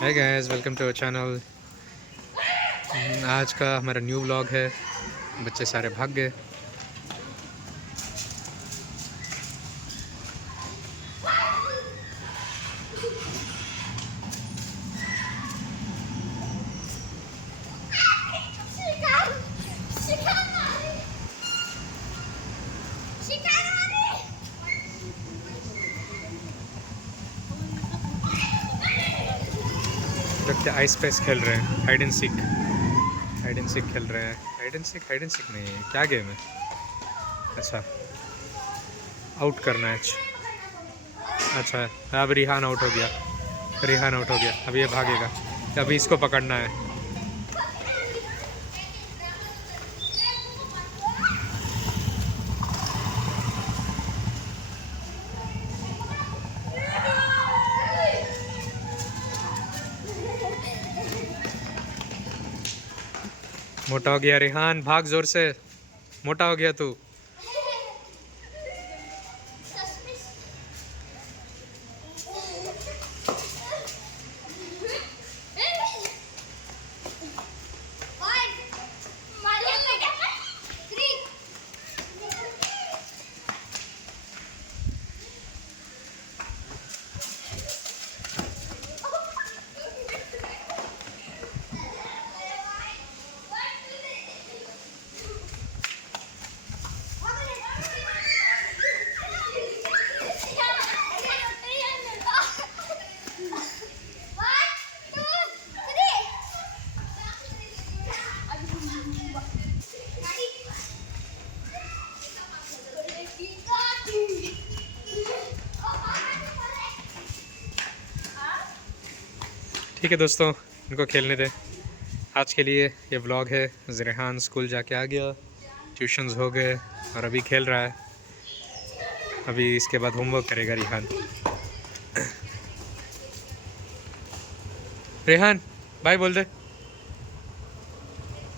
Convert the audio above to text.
Hi guys, welcome to our channel. आज का हमारा न्यू व्लॉग है। बच्चे सारे भाग गए। लगता है आइस पेस खेल रहे हैं। हाइड एंड सीक खेल रहे हैं। हाइड एंड सीक नहीं है, क्या गेम है? अच्छा, आउट करना है। अच्छा, अब रिहान आउट हो गया। अब ये भागेगा। अभी इसको पकड़ना है। मोटा हो गया रिहान, भाग जोर से। मोटा हो गया तू। ठीक है दोस्तों, इनको खेलने दें। आज के लिए ये व्लॉग है। रेहान स्कूल जाके आ गया, ट्यूशन्स हो गए और अभी खेल रहा है। अभी इसके बाद होमवर्क करेगा रेहान। रेहान बाय बोल दे।